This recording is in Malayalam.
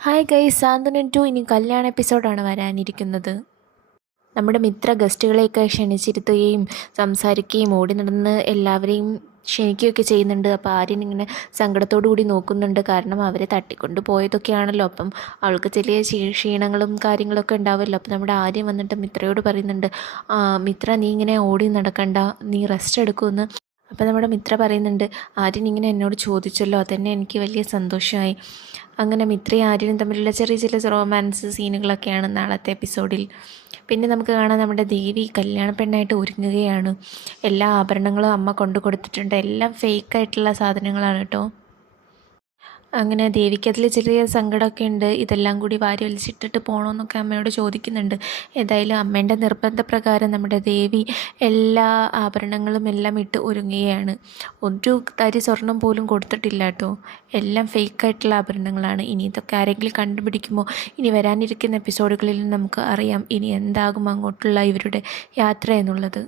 ഹായ് ഗൈ സാന്ത്വനൻ ടു ഇനി കല്യാണ എപ്പിസോഡാണ് വരാനിരിക്കുന്നത്. നമ്മുടെ മിത്ര ഗസ്റ്റുകളെയൊക്കെ ക്ഷണിച്ചിരുത്തുകയും സംസാരിക്കുകയും ഓടി നടന്ന് എല്ലാവരെയും ക്ഷണിക്കുകയൊക്കെ ചെയ്യുന്നുണ്ട്. അപ്പോൾ ആര്യൻ ഇങ്ങനെ സങ്കടത്തോടു കൂടി നോക്കുന്നുണ്ട്. കാരണം അവരെ തട്ടിക്കൊണ്ട് പോയതൊക്കെയാണല്ലോ. അപ്പം അവൾക്ക് ചെറിയ ക്ഷീണങ്ങളും കാര്യങ്ങളൊക്കെ ഉണ്ടാവുമല്ലോ. അപ്പം നമ്മുടെ ആര്യൻ വന്നിട്ട് മിത്രയോട് പറയുന്നുണ്ട് "ആ, മിത്ര നീ ഇങ്ങനെ ഓടി നടക്കണ്ട. നീ റെസ്റ്റ് എടുക്കുമെന്ന്. അപ്പം നമ്മുടെ മിത്ര പറയുന്നുണ്ട് ആര്യൻ ഇങ്ങനെ എന്നോട് ചോദിച്ചല്ലോ അതന്നെ എനിക്ക് വലിയ സന്തോഷമായി. അങ്ങനെ മിത്രയും ആര്യനും തമ്മിലുള്ള ചെറിയ ചെറിയ റൊമാൻസ് സീനുകളൊക്കെയാണ് നാളത്തെ എപ്പിസോഡിൽ പിന്നെ നമുക്ക് കാണാം നമ്മുടെ ദേവി കല്യാണ പെണ്ണായിട്ട് ഒരുങ്ങുകയാണ്. എല്ലാ ആഭരണങ്ങളും അമ്മ കൊണ്ടു കൊടുത്തിട്ടുണ്ട് എല്ലാം ഫേക്കായിട്ടുള്ള സാധനങ്ങളാണ് കേട്ടോ. അങ്ങനെ ദേവിക്ക് അതിൽ ചെറിയ സങ്കടമൊക്കെ ഉണ്ട് ഇതെല്ലാം കൂടി വാരി വലിച്ചിട്ടിട്ട് പോകണമെന്നൊക്കെ അമ്മയോട് ചോദിക്കുന്നുണ്ട്. ഏതായാലും അമ്മേന്റെ നിർബന്ധപ്രകാരം നമ്മുടെ ദേവി എല്ലാ ആഭരണങ്ങളും എല്ലാം ഇട്ട് ഒരുങ്ങുകയാണ്. ഒരു തരി സ്വർണം പോലും കൊടുത്തിട്ടില്ല കേട്ടോ. എല്ലാം ഫേക്കായിട്ടുള്ള ആഭരണങ്ങളാണ്. ഇനി ഇതൊക്കെ ആരെങ്കിലും കണ്ടുപിടിക്കുമോ? ഇനി വരാനിരിക്കുന്ന എപ്പിസോഡുകളിൽ നമുക്ക് അറിയാം ഇനി എന്താകും അങ്ങോട്ടുള്ള ഇവരുടെ യാത്ര എന്നുള്ളത്.